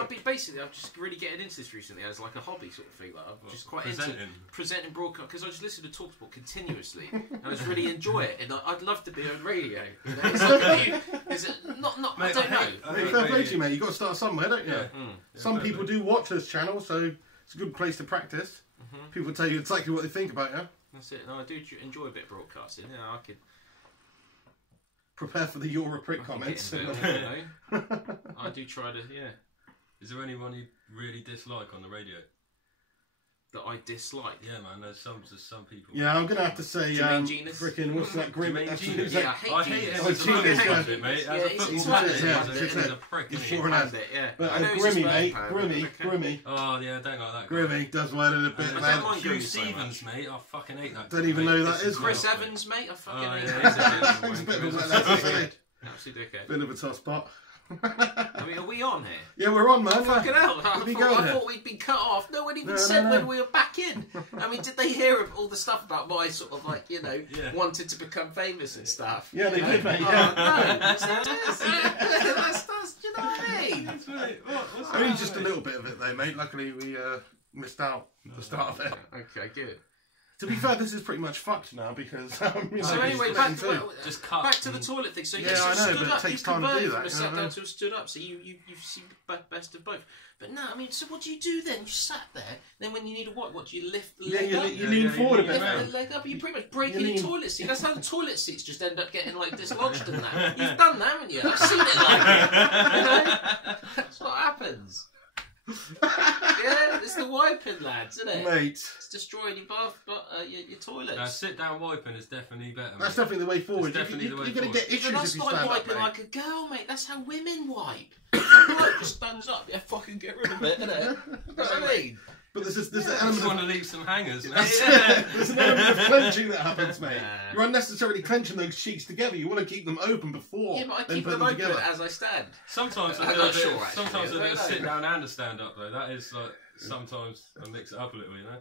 I've just really getting into this recently as like a hobby sort of thing. Like I'm just quite into presenting broadcast because I just listen to TalkSport continuously and I just really enjoy it. And I'd love to be on radio. You know? It's like is it not? Mate, I don't know. Fair play to you, mate. You got to start somewhere, don't you? Yeah. Some people do watch this channel, so it's a good place to practice. People tell you exactly what they think about you. That's it. No, I do enjoy a bit of broadcasting. Yeah, I could prepare for the You're a Prick comments. I do try to. Yeah. Is there anyone you really dislike on the radio? That I dislike? Yeah, man. There's some people. Yeah, I'm gonna have to say, freaking what's that? Grimmy. Yeah, I hate it, mate. As a football fan, he's a prick. But Grimmy, mate. Grimmy. Oh yeah, I don't like that. Grimmy does well in a bit, man. Hugh Stevens, mate. I fucking hate that. Don't even know who that is. Chris Evans, mate. I fucking hate that. He's a bit of a absolute dickhead. Bit of a tough spot. I mean, are we on here? Yeah, we're on, man. Fucking hell. I thought we'd been cut off. No one even said when we were back in. I mean, did they hear all the stuff about my sort of like, you know, wanted to become famous and stuff? Yeah, they did, mate. Yeah. That's, you know what I mean? That's right. Only just a little bit of it, though, mate. Luckily, we missed out the start of it. Okay, good. To be fair, this is pretty much fucked now because. So anyway, back to the toilet thing. So yeah, I know, but it takes time to do that. You sat down to stood up, so you've seen best of both. But no, I mean, so what do you do then? You sat there. Then when you need a wipe, what do you lift the leg up? You lean forward a bit. Lift the leg up. You pretty much breaking your toilet seat. That's how the toilet seats just end up getting like dislodged and that. You've done that, haven't you? I've seen it like you know? That's what happens. Yeah, it's the wiping, lads, isn't it? Mate. It's destroying your bath, your toilets. Now, sit-down wiping is definitely better. That's definitely the way forward. You're going to get issues if you stand up, wiping like a girl, mate. That's how women wipe. Bloke just stands up. Yeah, fucking get rid of it, innit? You know what I mean? But there's an element. I just want to leave some hangers. There's an element of clenching that happens, mate. You're unnecessarily clenching those cheeks together. You want to keep them open before. Yeah, but I keep them open as I stand. Sometimes I do a sit down and a stand up though. That is like sometimes I mix it up a little, you know.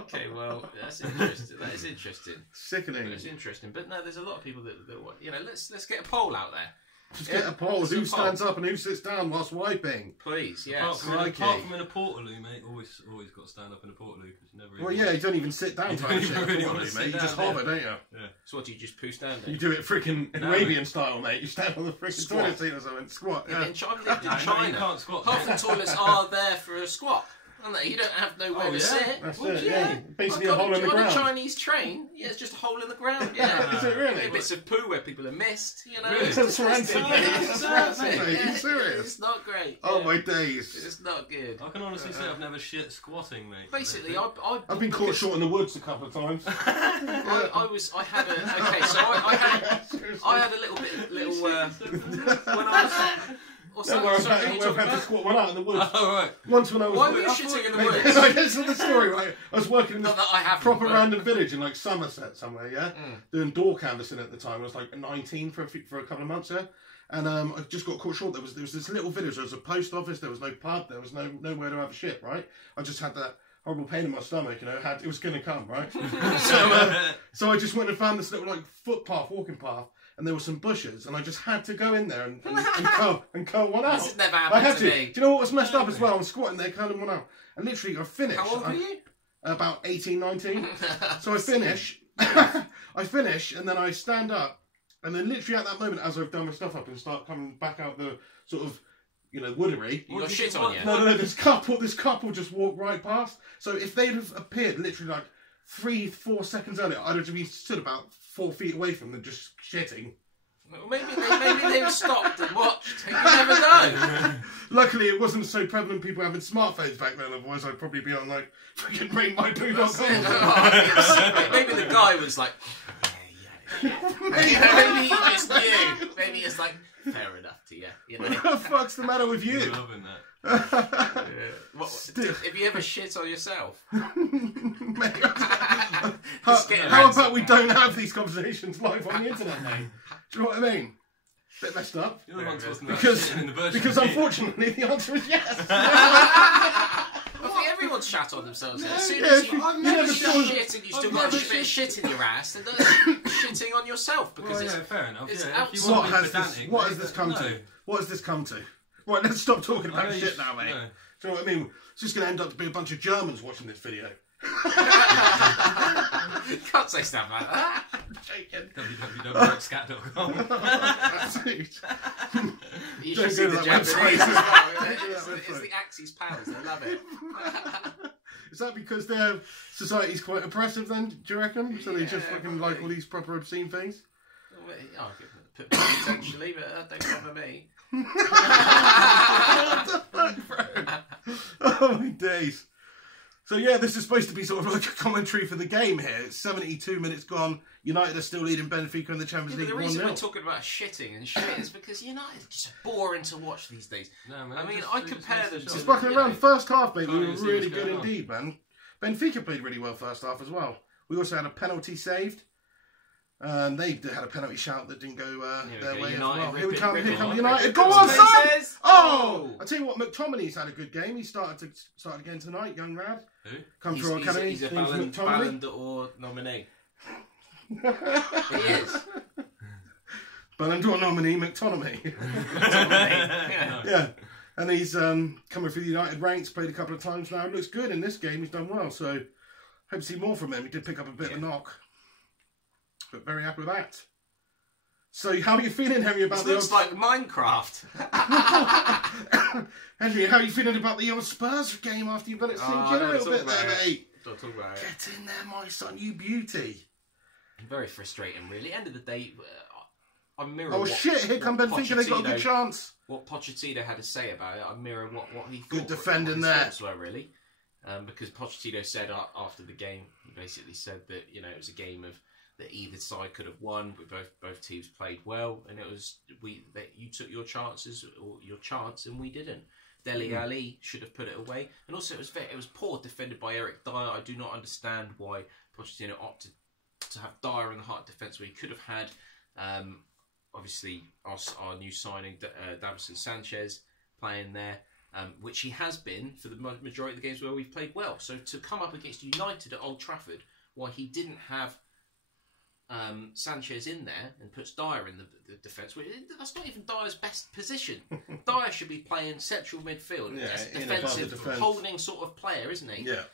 Okay, well that's interesting. That is interesting. Sickening. It's interesting, but no, there's a lot of people that you know. Let's get a poll out there. Just get a poll. Who stands up and who sits down whilst wiping? Please, yes. Apart from in a portaloo, mate, always got to stand up in a portaloo. Well, yeah, you don't even sit down to shit in a portaloo, mate. You just hover, don't you? Yeah. So what do you just poo standing? You do it freaking Arabian style, mate. You stand on the freaking toilet seat or something. Squat. Yeah. In China, you can't squat. Half the toilets are there for a squat. You don't have nowhere to sit. That's it, yeah. Basically a hole in the ground. On a Chinese train, yeah, it's just a hole in the ground, yeah. Is it really? Bits of poo where people are missed, you know. Really? It's rancid, mate. Are you serious? It's not great. Oh, my days. It's not good. I can honestly say I've never shit squatting, mate. Basically, I've been caught short in the woods a couple of times. I had a little when I was... I've had to squat one out in the woods. Oh, right. Once when I was... Why were you shitting in the woods? That's the story, right? I was working in this proper random village in like Somerset somewhere, yeah? Doing door canvassing at the time. I was like 19 for a couple of months, yeah? And I just got caught short. There was this little village. There was a post office. There was no pub. There was nowhere to have a shit, right? I just had that horrible pain in my stomach, you know. It was going to come, right? So I just went and found this little like footpath, walking path. And there were some bushes, and I just had to go in there and curl one out. This has never happened to me. Do you know what was messed up as well? I'm squatting there, curling one out. And literally, I finished. How old were you? About 18, 19. So I finish, and then I stand up. And then literally at that moment, as I've done my stuff up and start coming back out the sort of, you know, woodery. You got shit on you? No, this couple just walked right past. So if they'd have appeared literally like 3-4 seconds earlier, I'd have been stood about 4 feet away from them just shitting. Well, maybe they stopped and watched. You never know. Luckily, it wasn't so prevalent people having smartphones back then. Otherwise, I'd probably be on like freaking ratemypoo.com. Maybe the guy was like, maybe he just knew. Maybe it's like fair enough to you. You know. What the fuck's the matter with you? I'm loving that. Have you ever shit on yourself? How about we don't have these conversations live on the internet, mate? Do you know what I mean? Bit messed up. You're the one talking about because in the version because unfortunately the answer is yes. I think everyone's shat on themselves. As soon as you shit and you still got a bit of shit in your ass, then that's shitting on yourself because fair enough. It's outside. What has this come to? What has this come to? Right, let's stop talking about shit now, mate. No. Do you know what I mean? It's just going to end up to be a bunch of Germans watching this video. Can't say stuff like that. www.scat.com. You should see the Japanese as well. It's the Axis powers. They love it. Is that because their society's quite oppressive then, do you reckon? So they just fucking like all these proper obscene things? I'll give it potentially, but don't cover me. Oh my days. So yeah, this is supposed to be sort of like a commentary for the game here. It's 72 minutes gone. United are still leading Benfica in the Champions League 1-0. The reason we're talking about shitting and shit is because United are just boring to watch these days. No, man, I mean, I compare them to... Just fucking around. First half, mate, we were really good indeed, man. Benfica played really well first half as well. We also had a penalty saved. They had a penalty shout that didn't go their way as well. Here come United. Go on, son! Oh! I tell you what, McTominay's had a good game. He started again tonight, young lad. Who? Come through our academy. He's a Ballon d'Or nominee. He is. Ballon d'Or nominee, McTominay. Yeah. And he's coming through the United ranks, played a couple of times now. Looks good in this game. He's done well. So, hope to see more from him. He did pick up a bit of a knock. But very happy with that. So, how are you feeling, Henry, about the... looks like Minecraft. Henry, how are you feeling about the old Spurs game after you've let it sink in a little bit there, mate? Don't talk about it. Get in there, my son, you beauty. Very frustrating, really. End of the day, I mirror... Oh, shit, here come Benfica, they got a good chance. What Pochettino had to say about it, I mirror what he thought. Good defending there. Thoughts were, really. Because Pochettino said after the game, he basically said that, it was a game of... that either side could have won, but both teams played well, and it was you took your chances or your chance, and we didn't. Dele Alli should have put it away, and also it was poor defended by Eric Dyer. I do not understand why Pochettino opted to have Dyer in the heart defence where he could have had obviously our new signing Davinson Sanchez playing there, which he has been for the majority of the games where we've played well. So to come up against United at Old Trafford, why he didn't have Sanchez in there and puts Dyer in the defence. That's not even Dyer's best position. Dyer should be playing central midfield, defensive, holding sort of player, isn't he? Yeah.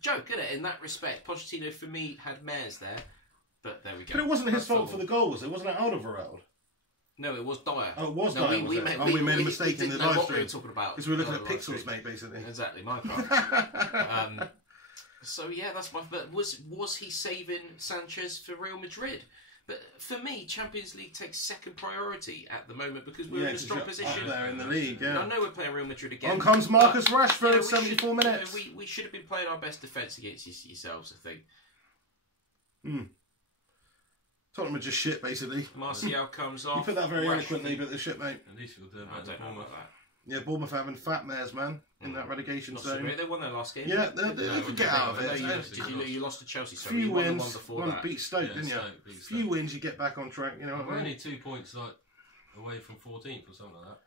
Joke, isn't it? In that respect, Pochettino for me had Mares there, but there we go. But it wasn't his fault for the goal, was it? Wasn't it Alderweireld? No, it was Dyer. Oh, it was Dyer. We made a mistake in the live stream. We were talking about because we were looking at pixels, mate, basically. Exactly, Minecraft. So yeah, that's my. But was he saving Sanchez for Real Madrid? But for me, Champions League takes second priority at the moment because we're in a strong position. There in the league, yeah. I know we're playing Real Madrid again. On comes Marcus Rashford, 74 minutes. We should have been playing our best defence against yourselves, I think. Tottenham are just shit, basically. Martial comes off. You put that very eloquently, but they're shit, mate. At least we'll do about Bournemouth. Yeah, Bournemouth having fat mares, man, in that relegation zone. So they won their last game. Yeah, they could get out of it. You lost to Chelsea, so few you won wins, the one before that. Beat Stoke, didn't you? Few wins, you get back on track. You know what I mean? We're only 2 points away from 14th or something like that.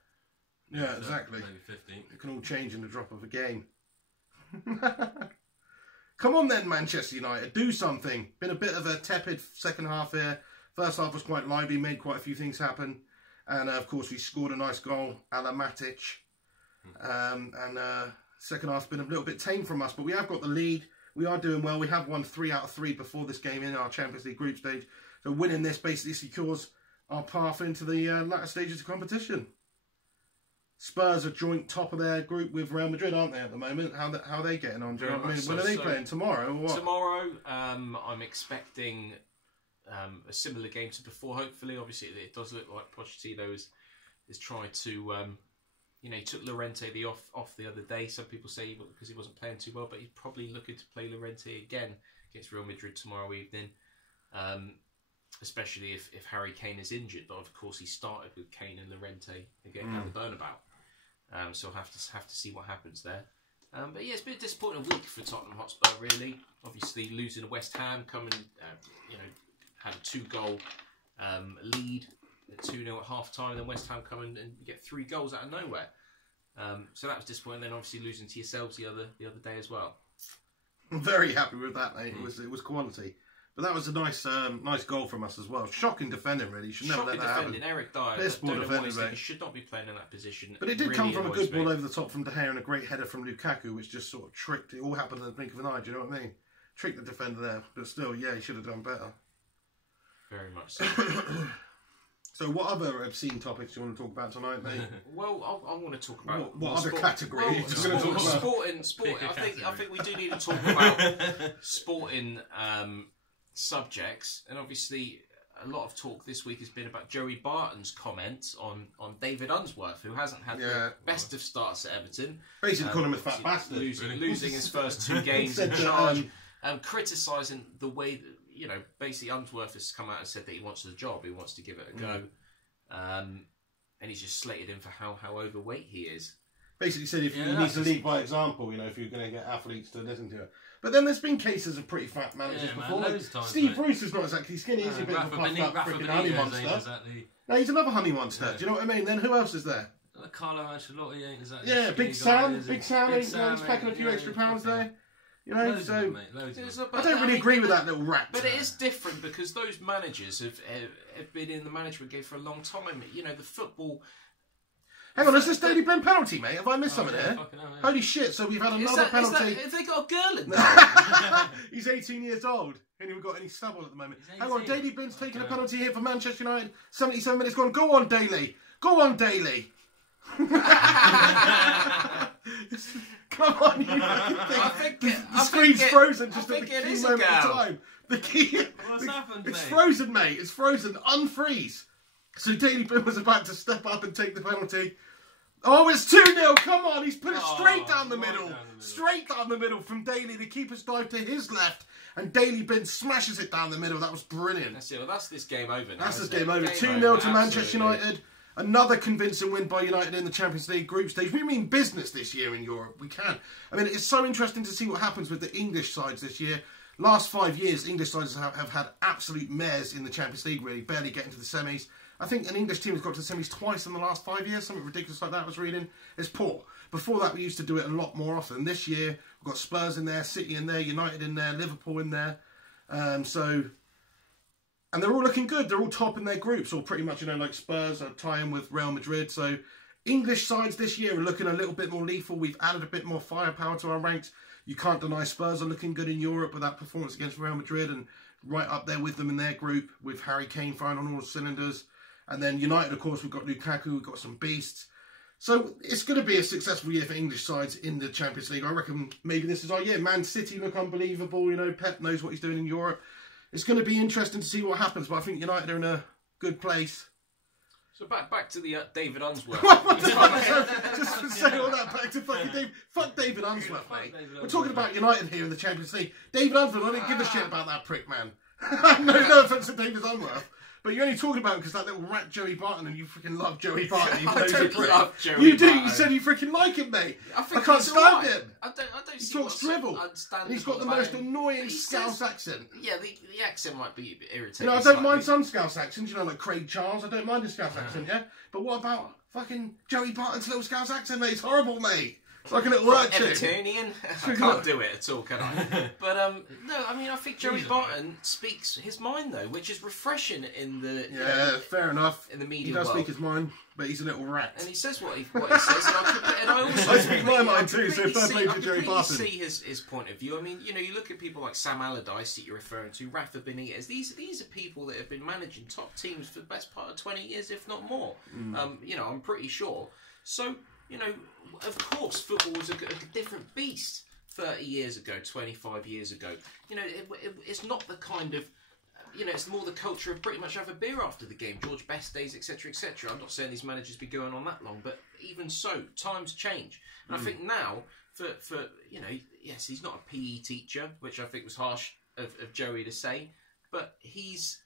Yeah, exactly. Maybe 15th. It can all change in the drop of a game. Come on then, Manchester United, do something. Been a bit of a tepid second half here. First half was quite lively, made quite a few things happen. And of course, we scored a nice goal, a la Matic. Second half's been a little bit tame from us, but we have got the lead. We are doing well. We have won 3 out of 3 before this game in our Champions League group stage. So winning this basically secures our path into the latter stages of competition. Spurs are joint top of their group with Real Madrid, aren't they, at the moment? How are they getting on, Joe? When are they playing? Tomorrow or what? Tomorrow, I'm expecting a similar game to before, hopefully. Obviously, it does look like Pochettino is trying to... he took Llorente off the other day. Some people say because he wasn't playing too well, but he's probably looking to play Llorente again against Real Madrid tomorrow evening. Especially if Harry Kane is injured. But of course, he started with Kane and Llorente again at the Bernabeu. So I'll have to see what happens there. But yeah, it's been a disappointing week for Tottenham Hotspur, really. Obviously, losing to West Ham, had a 2-goal lead. 2-0 at half time, and then West Ham come and get 3 goals out of nowhere. So that was disappointing. Then obviously losing to yourselves the other day as well. I'm very happy with that, mate. It was quality. But that was a nice goal from us as well. Shocking defending, really. You should never let that happen. Eric Dyer. He should not be playing in that position. But it did come from a good ball over the top from De Gea and a great header from Lukaku, which just sort of tricked. It all happened in the blink of an eye. Do you know what I mean? Tricked the defender there, but still, yeah, he should have done better. Very much so. So, what other obscene topics do you want to talk about tonight, mate? Well, I want to talk about what other category? Sporting. I think we do need to talk about sporting subjects, and obviously a lot of talk this week has been about Joey Barton's comments on David Unsworth, who hasn't had the best of starts at Everton. Basically, calling him a fat bastard, losing his first 2 games in charge, criticising the way that. Basically Unsworth has come out and said that he wants the job, he wants to give it a go, and he's just slated him for how overweight he is. Basically said he needs to lead by example, if you're going to get athletes to listen to it. But then there's been cases of pretty fat managers before. Steve Bruce is not exactly skinny, he's a bit of a puffed up freaking honey monster. No, he's another honey monster, do you know what I mean? Then who else is there? Carlo Ancelotti ain't exactly. Yeah, Big Sam, he's packing a few extra pounds there. I don't really agree with that little rat. But it is different because those managers have been in the management game for a long time. The football. Hang on, is this Daily Blind penalty, mate? Have I missed something here? Holy shit! So we've had another penalty. Have they got a girl in there? He's 18 years old. Ain't even got any stubble at the moment. Hang on, Daily Blind's taking a penalty here for Manchester United. 77 minutes gone. Go on, Daly. Go on, Daly. Come on, you fucking thing. The screen's frozen just at the key moment of time. The key. What's happened, It's frozen, mate. It's frozen. Unfreeze. So Daily Blind was about to step up and take the penalty. Oh, it's 2-0. Come on. He's put it straight down the middle. Straight down the middle from Daly. The keeper's dive to his left. And Daily Blind smashes it down the middle. That was brilliant. That's it. Well, that's this game over now. That's this game over. 2-0 to Manchester United. Another convincing win by United in the Champions League group stage. We mean business this year in Europe. We can. I mean, it's so interesting to see what happens with the English sides this year. Last 5 years, English sides have had absolute mares in the Champions League, really. Barely getting to the semis. I think an English team has got to the semis twice in the last 5 years. Something ridiculous like that I was reading. It's poor. Before that, we used to do it a lot more often. This year, we've got Spurs in there, City in there, United in there, Liverpool in there. And they're all looking good. They're all top in their groups, or pretty much, like Spurs are tying with Real Madrid. So English sides this year are looking a little bit more lethal. We've added a bit more firepower to our ranks. You can't deny Spurs are looking good in Europe with that performance against Real Madrid and right up there with them in their group with Harry Kane firing on all cylinders. And then United, of course, we've got Lukaku, we've got some beasts. So it's going to be a successful year for English sides in the Champions League. I reckon maybe this is our year. Man City look unbelievable. Pep knows what he's doing in Europe. It's going to be interesting to see what happens, but I think United are in a good place. So back to the David Unsworth. Just say all that back to fucking David. Fuck David Unsworth, mate. We're talking about United here in the Champions League. David Unsworth, I didn't give a shit about that prick, man. no offence to David Unsworth. But you're only talking about him because that little rat Joey Barton, and you freaking love Joey Barton. I don't love Joey Barton. You do. You said you freaking like him, mate. I can't stand him. I don't he talks drivel. And he's got the most annoying Scouse accent. Yeah, the accent might be irritating. I don't mind some Scouse accents. Like Craig Charles. I don't mind his Scouse accent, yeah? But what about fucking Joey Barton's little Scouse accent, mate? It's horrible, mate. It's like a little urchin. Evertonian? I can't do it at all, can I? But, no, I mean, I think Joey Barton speaks his mind, though, which is refreshing in the... Yeah, fair enough. In the media He does speak his mind, but he's a little rat. And he says what he says, and I also... I speak my mind, too, so fair play to Joey Barton. I see his point of view. I mean, you look at people like Sam Allardyce that you're referring to, Rafa Benitez. These are people that have been managing top teams for the best part of 20 years, if not more. I'm pretty sure. So... of course, football was a different beast 30 years ago, 25 years ago. It's not the kind of, it's more the culture of pretty much have a beer after the game, George Best days, etc., etc. I'm not saying these managers be going on that long, but even so, times change. And I think now, for yes, he's not a PE teacher, which I think was harsh of Joey to say, but he's...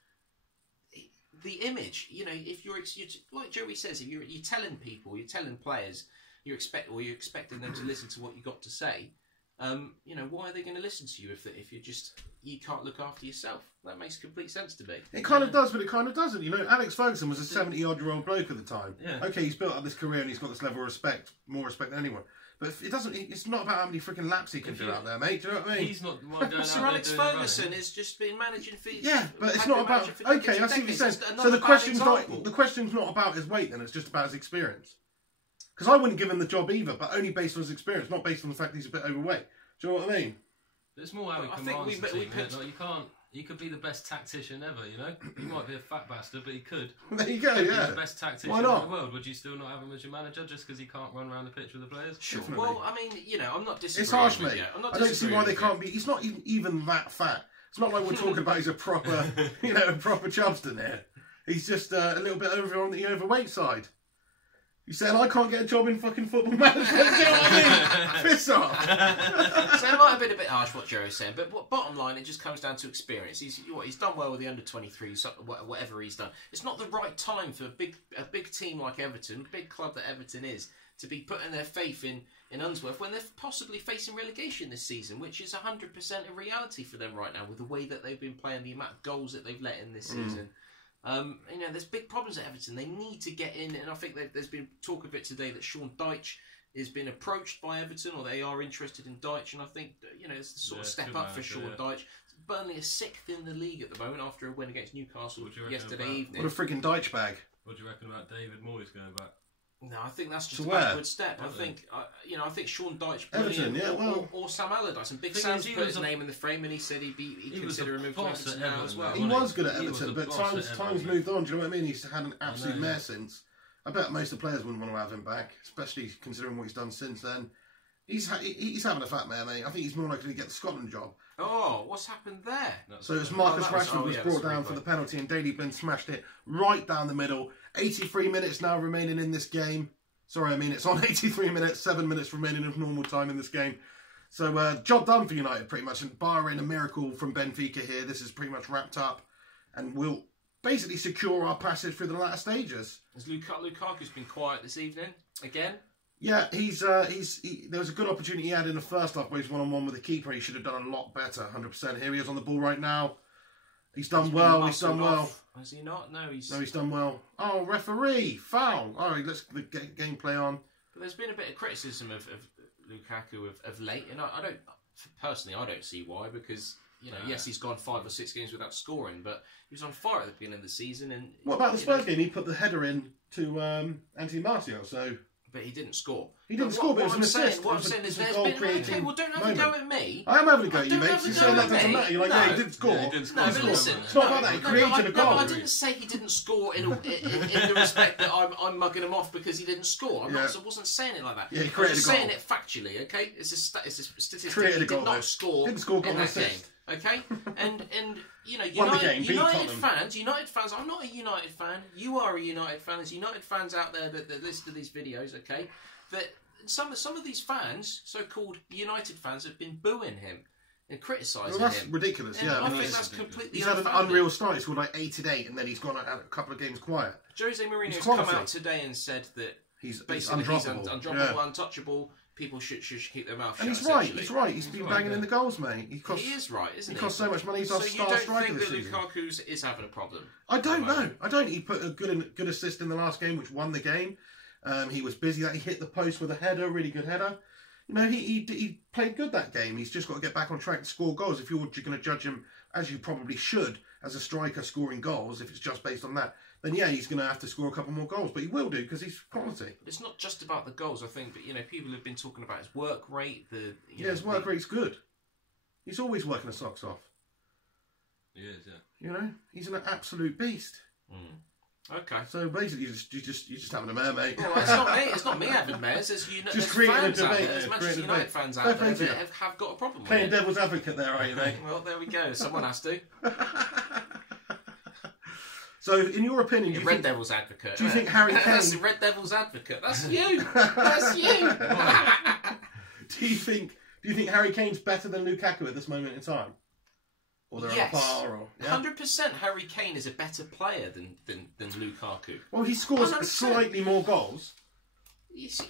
The image, if you're like Joey says, if you're telling people, you're telling players, you're expecting them to listen to what you got to say. why are they going to listen to you if you can't look after yourself? That makes complete sense to me. It kind of does, but it kind of doesn't. Alex Ferguson was a 70-odd-year-old bloke at the time. Yeah. Okay, he's built up this career and he's got this level of respect, more respect than anyone. But it doesn't. It's not about how many freaking laps he can do out there, mate. Do you know what I mean? He's not the one going Sir Alex Ferguson has just been managing for. Yeah, but it's not about. Okay, I see what you're saying. So the question's not about his weight, then it's just about his experience. Because I wouldn't give him the job either, but only based on his experience, not based on the fact that he's a bit overweight. Do you know what I mean? It's more how he commands the team. You can't. You could be the best tactician ever, He might be a fat bastard, but he could. There you go, yeah. Be the best tactician in the world. Would you still not have him as your manager just because he can't run around the pitch with the players? Sure. Well, I mean, I'm not disagreeing. It's harsh, mate. I don't see why they can't be. He's not even that fat. It's not like we're talking about he's a proper, a proper Chubston here. He's just a little bit over on the overweight side. You saying I can't get a job in fucking football management? Do you know what I mean? Piss off. So it might have been a bit harsh what Joe's saying, but bottom line, it just comes down to experience. He's done well with the under-23s, whatever he's done. It's not the right time for a big team like Everton, big club that Everton is, to be putting their faith in Unsworth when they're possibly facing relegation this season, which is 100% a reality for them right now with the way that they've been playing, the amount of goals that they've let in this season. There's big problems at Everton. They need to get in, and I think there's been talk of it today that Sean Dyche has been approached by Everton, or they are interested in Dyche, and I think it's the sort of step up for Sean Dyche. Burnley are 6th in the league at the moment after a win against Newcastle yesterday evening. What a freaking Dyche bag! What do you reckon about David Moyes going back? No, I think that's just a backward step. I think Sean Dyche, Everton, or Sam Allardyce, and Big Sam's put his name in the frame, and he said he'd consider him for Everton now as well. He was good at Everton, but times moved on. Do you know what I mean? He's had an absolute mare since. I bet most of the players wouldn't want to have him back, especially considering what he's done since then. He's having a fat mare, mate. I think he's more likely to get the Scotland job. Oh, what's happened there? So it's Marcus Rashford was brought down for the penalty, and Daley Blind smashed it right down the middle. 83 minutes now remaining in this game. Sorry, I mean it's on 83 minutes, 7 minutes remaining of normal time in this game. So job done for United pretty much, and barring a miracle from Benfica here, this is pretty much wrapped up, and we'll basically secure our passage through the latter stages. Has Lukaku's been quiet this evening again? Yeah, there was a good opportunity he had in the first half where he's one-on-one with the keeper. He should have done a lot better, 100%. Here he is on the ball right now. He's done well. Has he not? No, he's done well. Oh, referee! Foul! All right, let's get the gameplay on. But there's been a bit of criticism of Lukaku of late, and I don't see why, because yes, he's gone 5 or 6 games without scoring, but he was on fire at the beginning of the season. And what about the Spurs game? He put the header in to Anthony Martial, so. But he didn't score. He didn't score, but it was an assist. What I'm saying is there's been... Okay, well, don't have a go at me. I am having a go at you, mate. You're saying that doesn't matter. You're like, he didn't score. Yeah, he didn't score. No, but listen. It's not about that. He created a goal. I didn't say he didn't score in the respect that I'm mugging him off because he didn't score. I wasn't saying it like that. Yeah, he created a goal. I was saying it factually, okay? It's a statistic. He did not score in that game. Okay, and United fans. I'm not a United fan. You are a United fan. There's United fans out there that listen to these videos. Okay, that some of these fans, so-called United fans, have been booing him and criticising him. That's ridiculous. And yeah, I think that's completely. He's had an unreal start. He scored like 8 today, and then he's gone a couple of games quiet. Jose Mourinho's come out today and said that he's undroppable, untouchable. People should keep their mouth shut. And he's right. He's right. He's been banging in the goals, mate. He is right, isn't he? He costs so much money. He's our star striker this season. So you don't think that Lukaku is having a problem? I don't know. I don't. He put a good assist in the last game, which won the game. He was busy. He hit the post with a header, really good header. He played good that game. He's just got to get back on track and score goals. If you're going to judge him, as you probably should, as a striker scoring goals, if it's just based on that, then yeah, he's going to have to score a couple more goals. But he will do because he's quality. It's not just about the goals, I think. But people have been talking about his work rate. His work rate's good. He's always working his socks off. He is, yeah. He's an absolute beast. Okay. So basically, you're just having a mare, mate. Well, it's not me. It's not me having mares. There's creating a debate. There's Manchester United fans out there that have got a problem. Playing devil's advocate there, are you, mate? Well, there we go. Someone has to. So, in your opinion, Red Devil's advocate. Do you think Harry Kane? That's the Red Devil's advocate. That's you. That's you. Do you think Harry Kane's better than Lukaku at this moment in time? Or they're on par? 100%. Harry Kane is a better player than Lukaku. Well, he scores slightly more goals.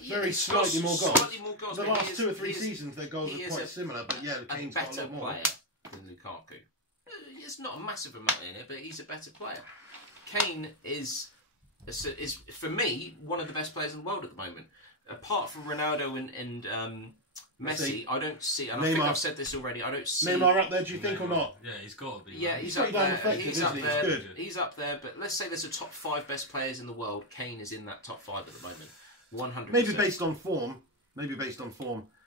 Very slightly more goals. Slightly more goals. The last 2 or 3 seasons, their goals are quite similar, but yeah, Kane's got a lot more. Player than Lukaku. It's not a massive amount in it, but he's a better player. Kane is for me one of the best players in the world at the moment. Apart from Ronaldo and Messi, I don't see. And Neymar, I think I've said this already. I don't see Neymar up there. Do you think or not? Yeah, he's got to be. Yeah, he's up there. He's up there. Good. He's up there. But let's say there's a top 5 best players in the world. Kane is in that top 5 at the moment. 100%. Maybe based on form.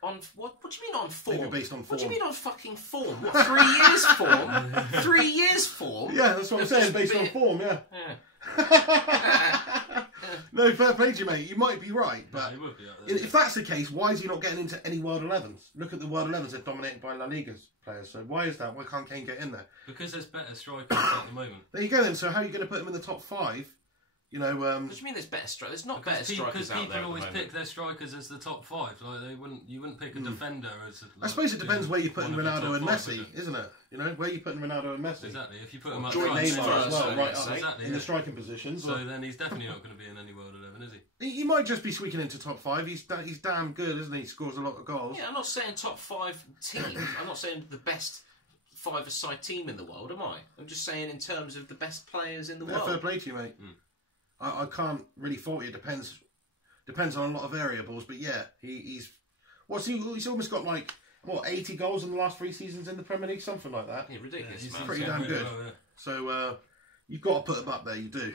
On what? What do you mean on form? Maybe based on form. What do you mean on fucking form? What, 3 years form? 3 years form? Yeah, that's what I'm saying. Based on form, yeah. No, fair play to you, mate. You might be right, but he would be up there, if that's the case, why is he not getting into any World 11s? Look at the World 11s; they're dominated by La Liga's players. So why is that? Why can't Kane get in there? Because there's better strikers at the moment. There you go. Then, so how are you going to put him in the top 5? You know, what do you mean there's better strikers? There's not better strikers out there. Because people always pick their strikers as the top 5. Like you wouldn't pick a defender as. I suppose it depends where you're putting Ronaldo and Messi, isn't it? You know, where you're putting Ronaldo and Messi. Exactly. If you put him up front, Neymar as well, right up exactly, in the striking positions. So then he's definitely not going to be in any World 11, is he? He might just be squeaking into top 5. He's damn good, isn't he? He scores a lot of goals. Yeah, I'm not saying top 5 team. I'm not saying the best 5-a-side team in the world, am I? I'm just saying in terms of the best players in the world. Fair play to you, mate. I can't really fault you. Depends on a lot of variables, but yeah, he's almost got like 80 goals in the last 3 seasons in the Premier League, something like that. Yeah, ridiculous. He's pretty damn good. Well, yeah. So you've got to put him up there. You do.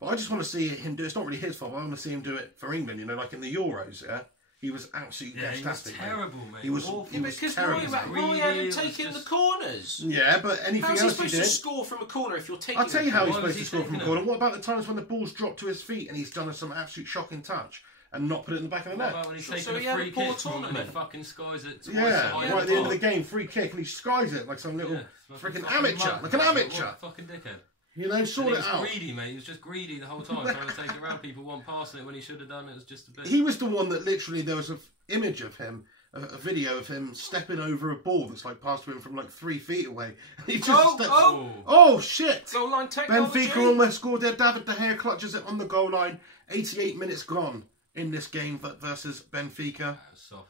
But I just want to see him do it. It's not really his fault. I want to see him do it for England. You know, like in the Euros. Yeah. He was absolutely fantastic. He was terrible, mate. He was awful. Because terrible. Roy hadn't taken the corners. Yeah, but anything else he did. How's he supposed to score from a corner if you're taking? I'll tell you how he's supposed to score from a corner. What about the times when the ball's dropped to his feet and he's done some absolute shocking touch and not put it in the back of the net? What about when he's taking a free kick and he fucking skies it? Yeah, right at the end of the game, free kick, and he skies it like some little freaking amateur, like an amateur. Fucking dickhead. You know, sort it out. He was greedy, mate. He was just greedy the whole time, trying to take it around. People weren't passing it when he should have done it. It was just a bit. He was the one that literally there was an image of him, a video of him stepping over a ball that's like passed to him from like 3 feet away. And he just oh shit! Goal line technology. Benfica almost scored there. David De Gea clutches it on the goal line. 88 minutes gone in this game versus Benfica. Soft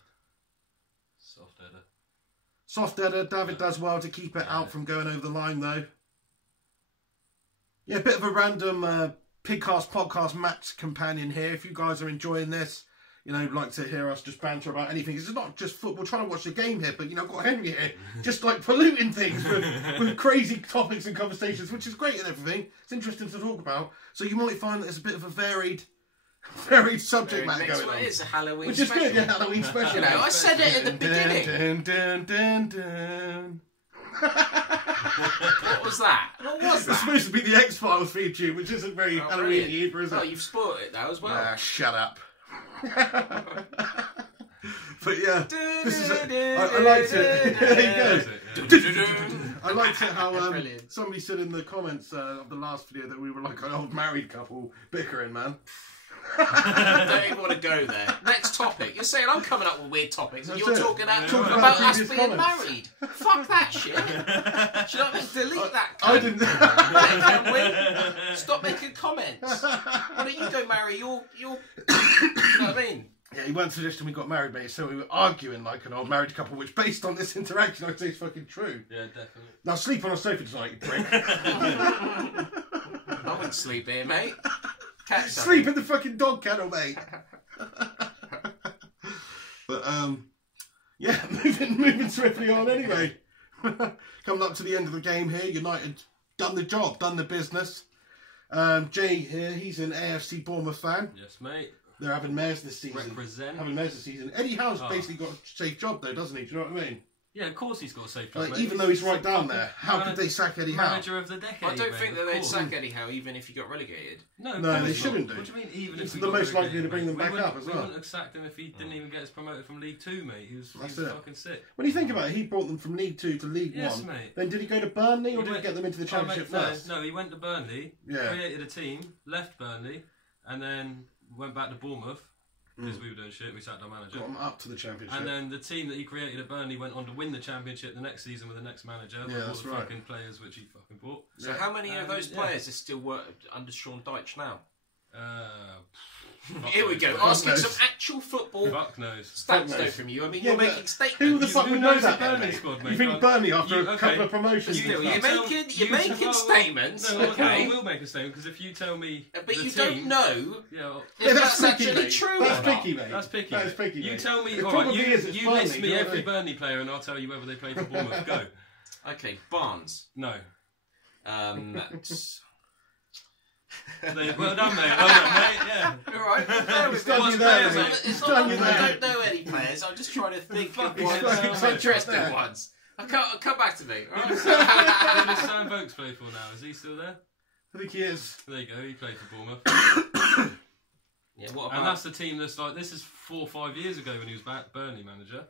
header. Soft header. David does well to keep it out from going over the line though. Yeah, a bit of a random Pigcast podcast match companion here. If you guys are enjoying this, you know, like to hear us just banter about anything. It's not just football, trying to watch the game here, but, you know, I've got Henry here, just like polluting things with crazy topics and conversations, which is great and everything. It's interesting to talk about. So you might find that there's a bit of a varied subject matter going on. It is a Halloween special. Which is good, yeah, Halloween special. You know, I said it at the beginning. What was that? What was that? It's supposed to be the X-Files for YouTube, which isn't very Halloween either, is it? Oh, you've spoiled it now as well. Ah, shut up. But yeah, this is I liked it. There you go. I liked it how somebody said in the comments of the last video that we were like an old married couple bickering, man. Don't even want to go there. Next topic. You're saying I'm coming up with weird topics and you're talking about us being married. Fuck that shit. Do you know what I mean? Delete that. I didn't. Stop making comments. Why don't you go marry your you know what I mean? Yeah, he weren't suggesting we got married, mate, so we were arguing like an old married couple, which based on this interaction I'd say is fucking true. Yeah, definitely. Now sleep on a sofa tonight, you prick. I wouldn't sleep here, mate. Sleep in the fucking dog kennel, mate. But yeah, moving swiftly on anyway. Coming up to the end of the game here, United done the job, done the business. Jay here, he's an AFC Bournemouth fan. Yes, mate. They're having Mares this season. Having Mares this season. Eddie Howe's basically got a safe job though, doesn't he? Do you know what I mean? Yeah, of course he's got a safe job. Like, even though he's right down there, how could they sack Eddie Howe? Manager of the decade. I don't think that they'd sack Eddie Howe even if he got relegated. No, they shouldn't do. What do you mean even if he got relegated? The most likely to bring them back up as well. We wouldn't have sacked him if he didn't even get us promoted from League 2, mate. He was fucking sick. When you think about it, he brought them from League 2 to League 1. Yes, mate. Then did he go to Burnley or did he get them into the Championship first? No, he went to Burnley, created a team, left Burnley, and then went back to Bournemouth. Because we were doing shit, we sacked our manager. Got them up to the Championship. And then the team that he created at Burnley went on to win the Championship the next season with the next manager. Yeah, that's all the right. fucking players which he fucking bought. So how many of those players are still under Sean Dyche now? Here we go. Asking some actual football stats from you. I mean, you're making statements. Who the fuck would know that? Burnley squad, mate. You think Burnley after a couple of promotions? You're making statements. No, I will make a statement because if you tell me, but you don't know. Yeah, that's actually true. That's picky, mate. That's picky. That is picky. You tell me. Alright, you list me every Burnley player, and I'll tell you whether they play for Bournemouth. Go. Okay, Barnes. No. That's... Well done, mate. Well done, mate. Yeah. All right. It's not that I don't know any players. I'm just trying to think of interesting ones. Come back to me. All right? Who does Sam Vokes play for now? Is he still there? I think he is. There you go. He played for Bournemouth. Yeah, what about... And that's the team that's like, this is 4 or 5 years ago when he was Burnley manager.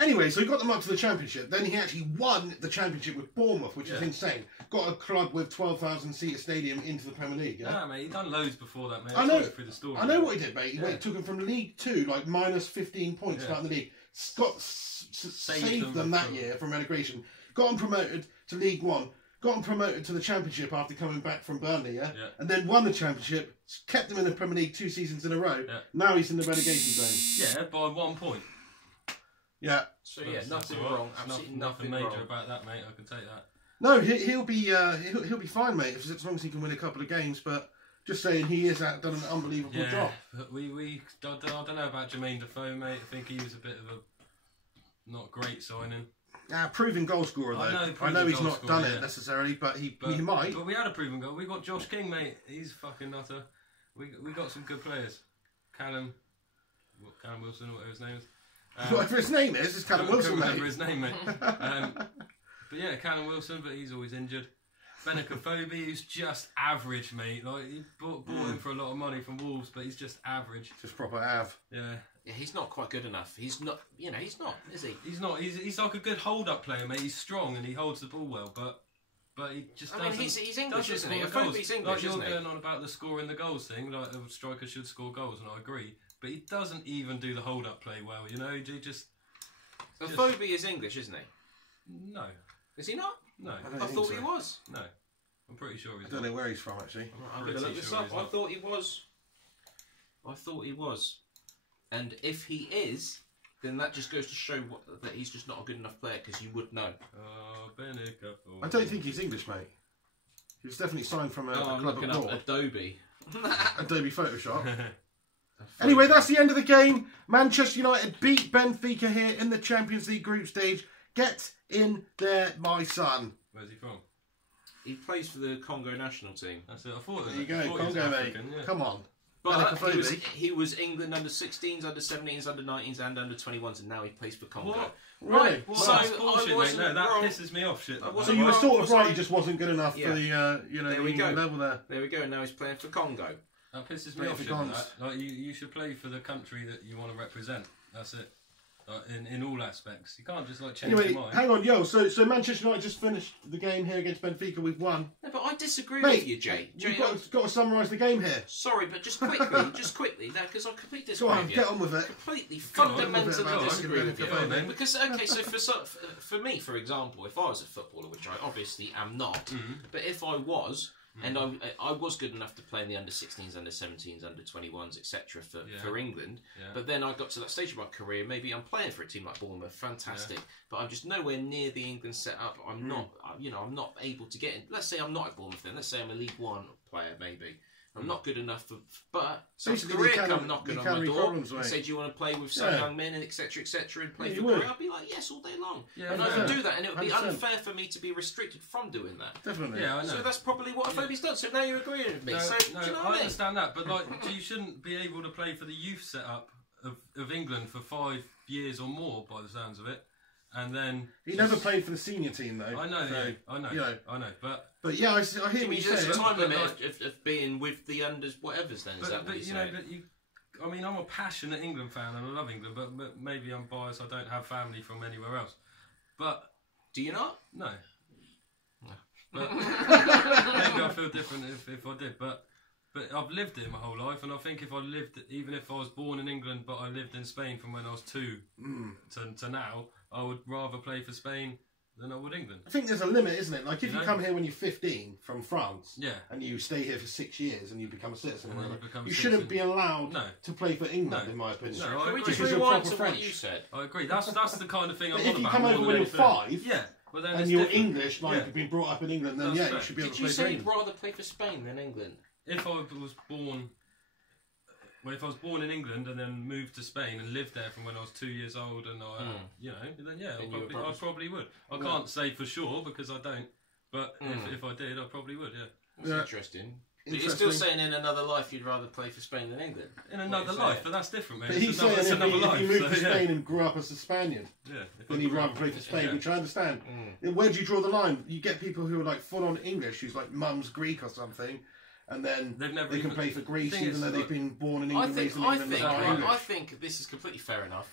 Anyway, so he got them up to the Championship. Then he actually won the Championship with Bournemouth, which is insane. Got a club with 12,000 seater stadium into the Premier League. Yeah, mate, he done loads before that, mate. I know. Through the story, I know what he did, mate. He took them from League 2, like minus 15 points starting the league. Saved them that year from relegation. Got them promoted to League 1. Got them promoted to the Championship after coming back from Burnley, and then won the Championship, kept them in the Premier League 2 seasons in a row. Now he's in the relegation zone. Yeah, by 1 point. Yeah. So nothing wrong. Absolutely nothing major wrong about that, mate. I can take that. No, he'll be fine, mate, as long as he can win a couple of games. But just saying, he has done an unbelievable job. But I don't know about Jermaine Defoe, mate. I think he was a bit of a not great signing. Proven goal scorer though. I know he's not done it necessarily, but he might. But we had a proven goal. We got Josh King, mate. He's fucking nutter. We got some good players. Callum Wilson, whatever his name is. Whatever his name is, it's Callum Wilson, mate. I can't remember his name, mate. But yeah, Callum Wilson, but he's always injured. Benakofobi, who's just average, mate. Like he bought him for a lot of money from Wolves, but he's just average. Just proper av. Yeah. Yeah, he's not quite good enough. He's not, he's not, is he? He's not. He's like a good hold-up player, mate. He's strong and he holds the ball well, but he just doesn't. I mean, he's English, isn't he? He's English, like you're isn't he? going on about the scoring the goals thing, like a striker should score goals, and I agree. But he doesn't even do the hold-up play well, you know. He just. Phoebe is English, isn't he? No. Is he not? No. I thought he was. No. I'm pretty sure he's. I don't know where he's from actually. I'm going to look this up. I thought he was. And if he is, then that just goes to show that he's just not a good enough player because you would know. I don't think he's English, mate. He was definitely signed from a club abroad. Adobe. Adobe Photoshop. Anyway, that's the end of the game. Manchester United beat Benfica here in the Champions League group stage. Get in there, my son. Where's he from? He plays for the Congo national team. That's it. I thought. There you go, Congo, mate. Come on. But he was England under 16s, under 17s, under 19s, and under 21s, and now he plays for Congo. What? Right. So that's bullshit, mate. No, that pisses me off. Shit. So you were sort of right. He just wasn't good enough for the level there. There we go. And now he's playing for Congo. That pisses me off. Shit, like you should play for the country that you want to represent. That's it. In all aspects, you can't just change your mind. Hang on, So Manchester United just finished the game here against Benfica. We've won. No, but I disagree with you, Jay. You've got to summarise the game here. Sorry, but just quickly, now because I completely disagree with you. Get on with it. Completely, fundamentally disagree with you. Because so for me, for example, if I was a footballer, which I obviously am not, but if I was. And I was good enough to play in the under 16s, under 17s, under 21s, etc. for England. Yeah. But then I got to that stage of my career. Maybe I'm playing for a team like Bournemouth, fantastic. Yeah. But I'm just nowhere near the England setup. I'm not, I'm not able to get in. Let's say I'm not at Bournemouth. Then let's say I'm a League One player, maybe. I'm not good enough but some career come knocking on my door and say, do you want to play with some young men and etc and play for career? I'll be like, yes, all day long. Yeah, and I can do that, and it would be 100%. Unfair for me to be restricted from doing that. Definitely. Yeah, I know. So that's probably what Phoebe's done. So now you're agreeing with me. No, do you know what I mean? Understand that, but you shouldn't be able to play for the youth setup of England for 5 years or more, by the sounds of it. And then he never played for the senior team though. I know, I know, but yeah, I hear what you're saying. There's a time limit of being with the unders, whatever's then. Is that what you're saying? I mean, I'm a passionate England fan and I love England, but maybe I'm biased. I don't have family from anywhere else. But do you not? No. But maybe I feel different if I did, but I've lived it my whole life, and I think if I lived, even if I was born in England, but I lived in Spain from when I was 2 to now, I would rather play for Spain than I would England. I think there's a limit, isn't it? Like if you come here when you're 15 from France, and you stay here for 6 years and you become a citizen, you shouldn't be allowed to play for England, in my opinion. No, can we just rewind to what you said? I agree. That's the kind of thing I'm on about. If you come over when you're 5, well, then and you're English, like you've been brought up in England, then you should be able to play for England. Did you say you'd rather play for Spain than England? If I was born... Well, if I was born in England and then moved to Spain and lived there from when I was 2 years old, and then I probably would. I can't say for sure because I don't, but if I did, I probably would. That's interesting. But you're still saying in another life you'd rather play for Spain than England? In another life, but that's different, mate. But he's saying if he moved to Spain and grew up as a Spaniard, then he'd rather play for Spain, which I understand. Where do you draw the line? You get people who are like full on English, who's like mum's Greek or something. And then they can play for Greece even though they've been born in England, raised in England. I think this is completely fair enough.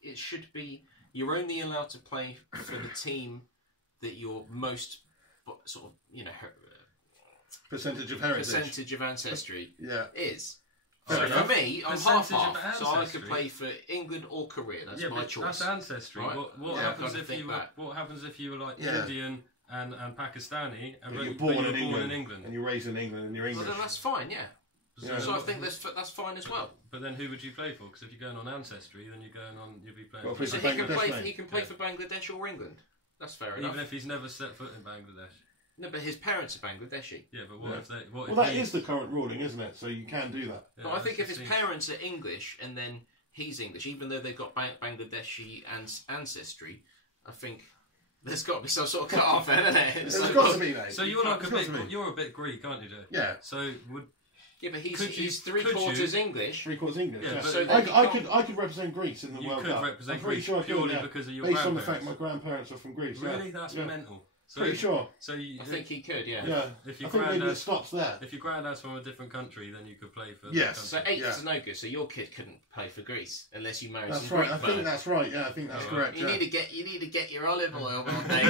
It should be you're only allowed to play for the team that you're most sort of percentage of heritage, percentage of ancestry is. So for me, I'm half, so I could play for England or Korea. That's my choice. That's ancestry. Right? What happens if you were like Indian? And Pakistani, and you're born in England, and you're raised in England, and you're English. Well, then that's fine, So I think that's fine as well. But then who would you play for? Because if you're going on ancestry, then you'll be playing. Well, so he can play for Bangladesh or England. That's fair enough. Even if he's never set foot in Bangladesh. No, but his parents are Bangladeshi. Yeah, but what if they? Well, that is the current ruling, isn't it? So you can do that. But I think if his parents are English and then he's English, even though they've got Bangladeshi ancestry, I think. There's got to be some sort of cut-off, isn't it? There's got to be, mate. So you're a bit Greek, aren't you, Joe? Yeah. So but he's three-quarters English. Three-quarters English, yeah. So I could represent Greece in the World Cup. You could represent Greece purely because of your grandparents. Based on the fact my grandparents are from Greece. Really? That's mental. So, pretty sure. So I think he could, Yeah. I think maybe it stops there. If your granddad's from a different country, then you could play for. Yes. So 8 is no good. So your kid couldn't play for Greece unless you married. That's right. I think that's right. Yeah, I think that's correct. You need to get your olive oil one day.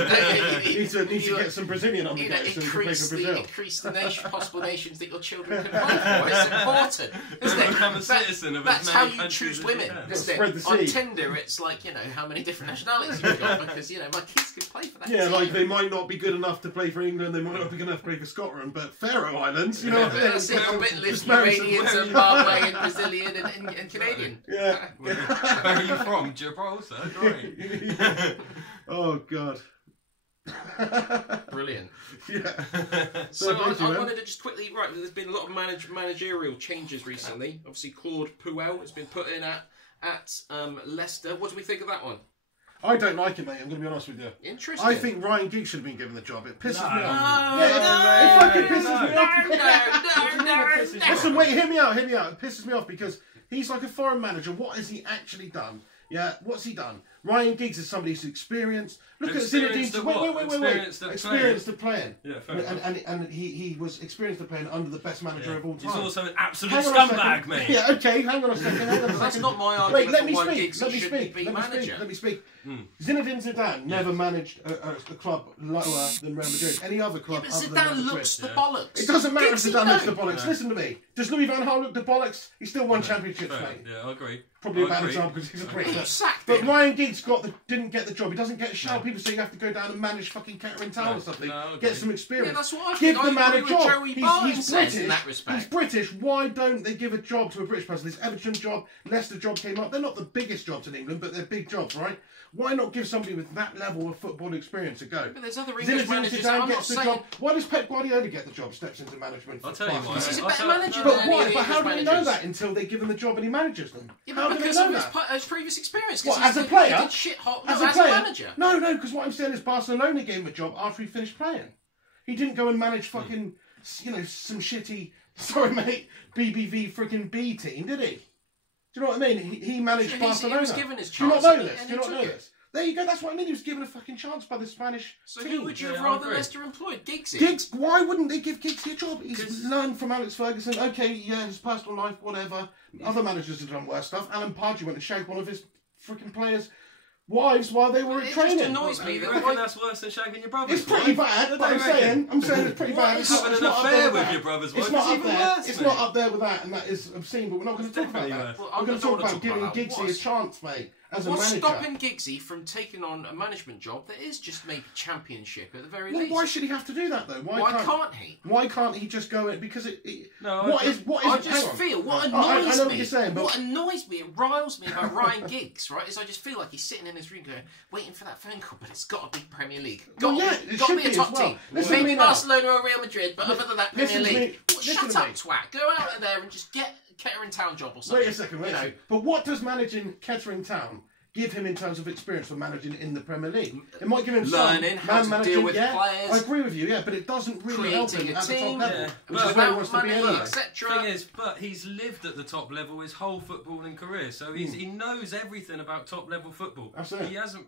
You need to get some Brazilian on the go so you can play for Brazil. Increase the possible nations that your children can play for. It's important, isn't it? Become a citizen of that's how you choose women. On Tinder, it's like how many different nationalities you've got because my kids can play for that. Yeah, like they might not be good enough to play for England, they might not be good enough to play for Scotland, but Faroe Islands, you know what I mean? That's it, a bit Lithuanian, Zimbabwe, and Brazilian, and Canadian. Yeah. Where are you from? Gibraltar? Great. Oh, God. Brilliant. Yeah. So I wanted to just quickly, there's been a lot of managerial changes recently. Obviously, Claude Puel has been put in at Leicester. What do we think of that one? I don't like it, mate. I'm going to be honest with you. Interesting. I think Ryan Giggs should have been given the job. It pisses me off. It pisses me off. Listen, wait, hear me out. It pisses me off because he's like a foreign manager. What has he actually done? Yeah, what's he done? Ryan Giggs is somebody who's experienced. Look at Zinedine. Wait. Experienced at playing. Yeah, fair enough. And he was experienced at playing under the best manager of all time. He's also an absolute scumbag, mate. Yeah, okay, hang on a second. That's not my argument. Wait, let me why speak. Giggs should be manager. Let me speak. Zinedine Zidane never managed a club lower than Real Madrid. Any other club other than Real Madrid. Zidane looks the bollocks. It doesn't matter if Zidane looks the bollocks. Listen to me. Does Louis van Gaal look the bollocks? He still won championships, mate. Yeah, I agree. Probably a bad example because he's a prick. But Ryan Giggs didn't get the job. He doesn't get a shout. People say you have to go down and manage fucking Kettering Town or something. Get some experience. Yeah, that's what I give think. the man a job. He's British. In that respect. He's British. Why don't they give a job to a British person? This Everton job, Leicester job came up. They're not the biggest jobs in England, but they're big jobs, right? Why not give somebody with that level of football experience a go? But there's other English managers. I'm not saying. Job. Why does Pep Guardiola get the job? Steps into management. I'll tell you why. He's a better manager than any of the But how do they know managers? that until they give him the job and he manages them? Yeah, how do they because know of that? his previous experience. What, as a player? He did shit hot. As a manager? No, because what I'm saying is Barcelona gave him a job after he finished playing. He didn't go and manage fucking, some shitty, sorry mate, BBV freaking B team, did he? Do you know what I mean? He managed Barcelona. He was given his Do chance. you not know this? Do you not know this? There you go, that's what I mean. He was given a fucking chance by the Spanish team. Who would you have rather Leicester employed? Giggs? Giggs, why wouldn't they give Giggs a job? He's learned from Alex Ferguson. Okay, yeah, his personal life, whatever. Other managers have done worse stuff. Alan Pardew went and shagged one of his freaking players' wives while they were training. It just annoys me. That's worse than shagging your brother's wife. It's pretty bad, but I'm saying it's pretty bad. It's having an affair with your brother's wife. It's not up there. It's not up there with that, and that is obscene, but we're not going to talk about that. We're going to talk about giving Giggsy a chance, mate. as a What's manager. stopping Giggsy from taking on a management job that is just maybe championship at the very least? Why should he have to do that though? Why can't he? Why can't he just go in? Because I just feel what annoys I know what you're saying, but what annoys me, it riles me about Ryan Giggs, right? Is I just feel like he's sitting in his room going, waiting for that phone call, but it's got to be Premier League. Got to be a top team. Maybe Barcelona or Real Madrid, but other than that, Premier League. Shut up, twat. Go out of there and just get Kettering Town job or something. Wait a second, But what does managing Kettering Town give him in terms of experience for managing in the Premier League? It might give him learning how to deal with players. I agree with you, but it doesn't really help him at the top level, which is where he wants to be anyway. Thing is, but he's lived at the top level his whole footballing career, so he knows everything about top level football. Absolutely. He hasn't.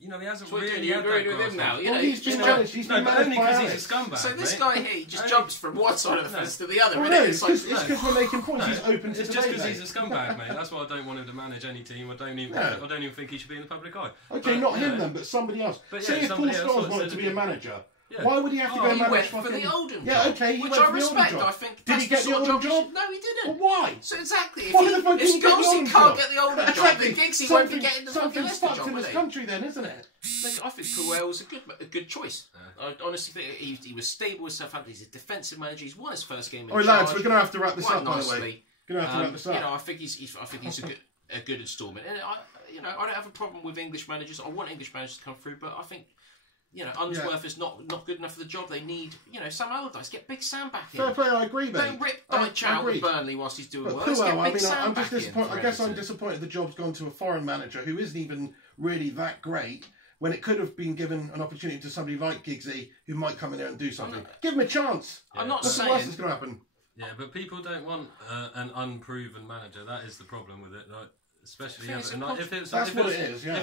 He hasn't so really had that with him now. He's been managed. He's been managed only because he's a scumbag. So this guy here, he just jumps from one side of the fence to the other. It's because we're making points. He's open to It's just because he's a scumbag, mate. That's why I don't want him to manage any team. I don't even think he should be in the public eye. Okay, not him then, but somebody else. Say if Paul Scholes wanted to be a manager. Yeah. Why would he have to go and manage for the Oldham job? Yeah, okay, which I respect. I think did he get the Oldham job? No, he didn't. Well, why? So exactly, if Scholes can't get the Oldham job, then Giggsy won't be getting the fucking Leicester job. Something's fucked in this country, then, isn't it? I think Puel was a good choice. I honestly think he was stable with Southampton. He's a defensive manager. He's won his first game in charge. Lads, we're going to have to wrap this up, by the way. Going to have to wrap this up. I think he's a good instalment, and I don't have a problem with English managers. I want English managers to come through, but I think. Unsworth is not good enough for the job. They need, Sam Allardyce. Get Big Sam back in. Fair play, I agree, mate. Don't rip Dyche out with Burnley whilst he's doing work. I'm just disappointed. I guess I'm disappointed the job's gone to a foreign manager who isn't even really that great when it could have been given an opportunity to somebody like Giggsy who might come in there and do something. Give him a chance. I'm not saying... What else is going to happen? Yeah, but people don't want an unproven manager. That is the problem with it. Like, especially if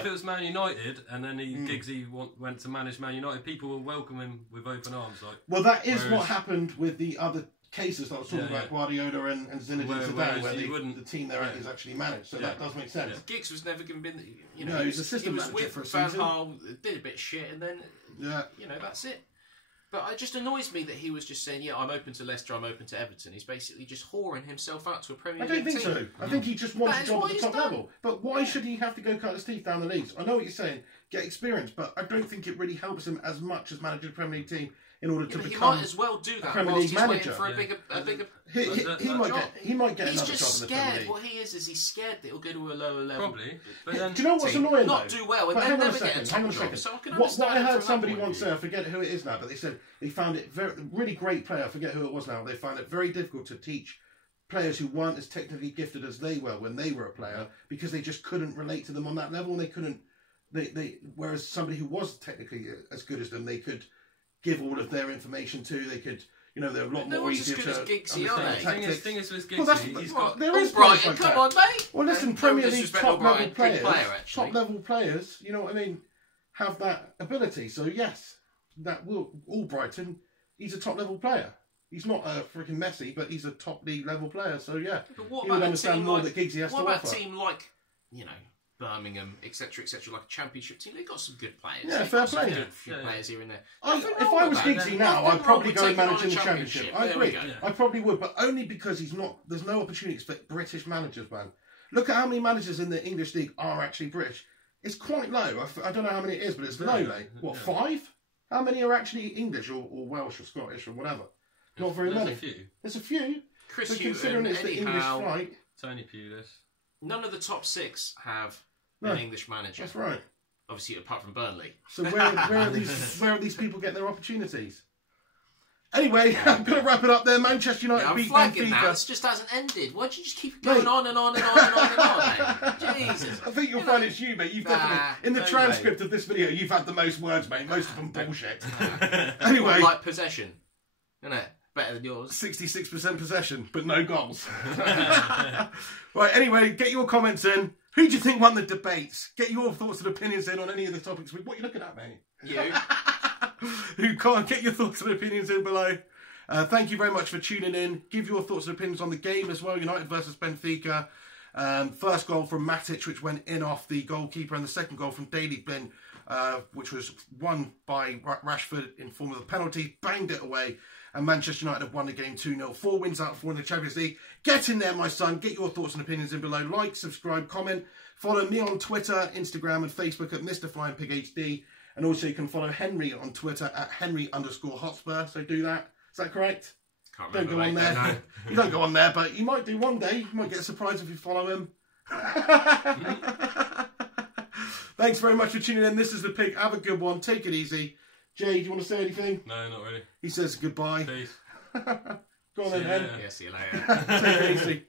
it was Man United and then Giggsy went to manage Man United, people will welcome him with open arms. Well, that is what happened with the other cases that I was talking about, Guardiola and Zinedine Zidane, where the team there is actually managed. So that does make sense. Giggs was never going to be, he was assistant manager for a season. Van Gaal, did a bit of shit, and then that's it. But it just annoys me that he was just saying, I'm open to Leicester, I'm open to Everton. He's basically just whoring himself out to a Premier League team. I don't think so. I think he just wants a job at the top level. But why should he have to go cut his teeth down the leagues? I know what you're saying, get experience, but I don't think it really helps him as much as managing a Premier League team in order to become he might as well do that Premier League manager. For a bigger he might get he's another just job in the Premier scared. League. What he is he's scared that he'll go to a lower level. Probably. But then, do you know what's annoying not do well and then never get a top job. So I can what I heard somebody once say, I forget who it is now, but they said they found it really great player, I forget who it was now, they found it very difficult to teach players who weren't as technically gifted as they were when they were a player because they just couldn't relate to them on that level and they couldn't whereas somebody who was technically as good as them, they could give all of their information to, they could, they're a lot more easier to understand tactics. Thing is with Giggsy, there is Brighton, come on, mate! Well, listen, Premier League top level players, you know what I mean, have that ability. So yes, that will Brighton. He's a top level player. He's not a freaking Messi, but he's a top league level player. So yeah, but what he would understand more that Giggsy has to offer. What about a team like Birmingham, etc., like a championship team? They've got some good players. Yeah, fair play. Few players here and there. If I was Giggsy now, I'd probably go and manage in the championship. I agree. I probably would, but only because he's not. There's no opportunities for British managers, man. Look at how many managers in the English league are actually British. It's quite low. I don't know how many it is, but it's low. What, 5? How many are actually English or Welsh or Scottish or whatever? Not very many. There's a few. Chris Hughton, considering it's the English flight. Tony Pulis. None of the top 6 have an English manager. That's right. Obviously, apart from Burnley. So where are these people getting their opportunities? Anyway, I'm going to wrap it up there. Manchester United beat Benfica. This just hasn't ended. Why don't you just keep going on and on and on and on and on, mate? Jesus. I think you'll find it's you, mate. You've definitely, in the transcript of this video, you've had the most words, mate. Most of them bullshit. Anyway. Like possession. Isn't it? Better than yours. 66% possession, but no goals. Right, anyway, get your comments in. Who do you think won the debates? Get your thoughts and opinions in on any of the topics. What are you looking at, mate? You. Who can't get your thoughts and opinions in below. Thank you very much for tuning in. Give your thoughts and opinions on the game as well. United versus Benfica. First goal from Matic, which went in off the goalkeeper, and the second goal from Daley Blind, which was won by Rashford in form of a penalty, banged it away, and Manchester United have won the game 2-0. 4 wins out of 4 in the Champions League. Get in there, my son. Get your thoughts and opinions in below. Like, subscribe, comment. Follow me on Twitter, Instagram, and Facebook at Mr. Flying Pig HD. And also you can follow Henry on Twitter at Henry_Hotspur. So do that. Is that correct? Don't go on there. No. You don't go on there, but you might do one day. You might get a surprise if you follow him. Thanks very much for tuning in. This is The Pig. Have a good one. Take it easy. Jay, do you want to say anything? No, not really. He says goodbye. Peace. Go on then, Hen. Yeah, see you later. Take it easy.